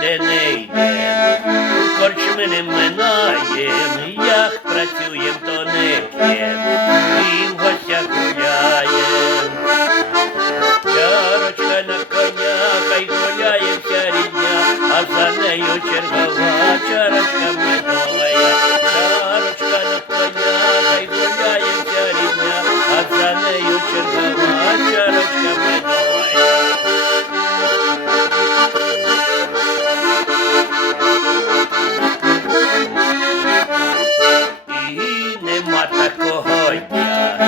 Де не йдем, корчми не минаєм, як працюєм, то не п'єм, і в гостях гуляєм. Чарочка на коня, хай гуляє вся рідня, а за нею чергова чарочка медовая. Чарочка на коня, хай гуляє вся рідня, а за нею чергова чарочка медовая. Нема такого дня,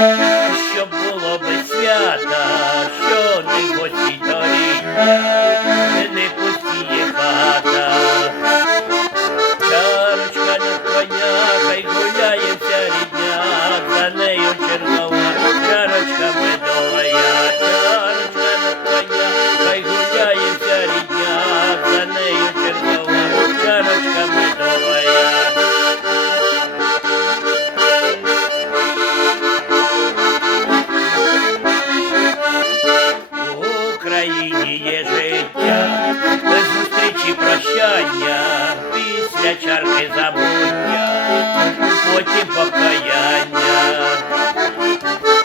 щоб було би свята, що не гості до рідня, не пустіє хата. Чарочка на коня, хай гуляє вся рідня, за нею чергова чарочка медовая. Чарочка на коня, хай гуляє вся рідня, за нею чергова чарочка медовая. В Україні є життя, без зустрічі прощання, після чарки забуття, потім покаяння.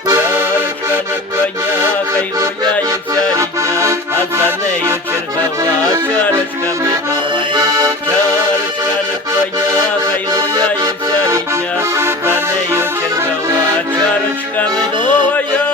Чарочка на коня, хай гуляє вся рідня, а за нею чергова чарочка медовая. Чарочка на коня, хай гуляє вся рідня, за нею чергова чарочка медовая.